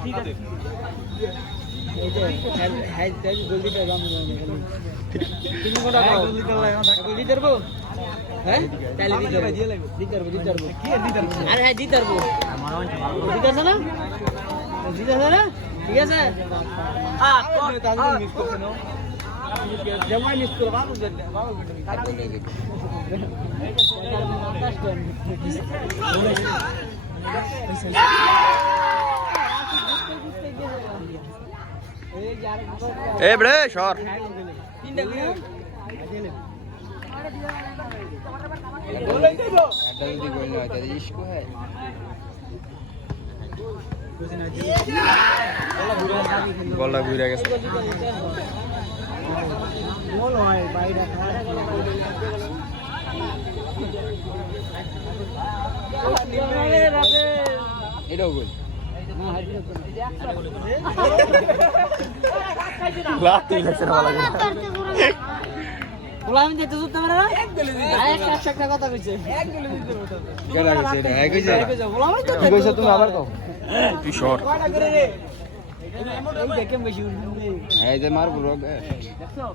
ঠিক আছে এই যে হ্যাঁ গোলদিটা রাম তুমি কোনটা গোলদি ধরবো হ্যাঁ তাহলে দিতে পারবো কি দিতে পারবো আরে হ্যাঁ দিতে পারবো দিতে আছে না দিতে আছে না ঠিক আছে হ্যাঁ তাহলে মিস করতে নাও জমা মিস করো বাবু ए बड़े शॉर বলটা ঘুরে গেছে বল হয় বাইরে এটাও গোল আমি যেতে জুত না এক গলি দিতে একটা কথা কইছে এক গলি দিতে কেডা কইছে এটা এক কইছে কি কইছে তুমি আবার কও তুই শট কয়টা করে রে এই দেখে বেশি এই যে মারবো রোগ দেখছো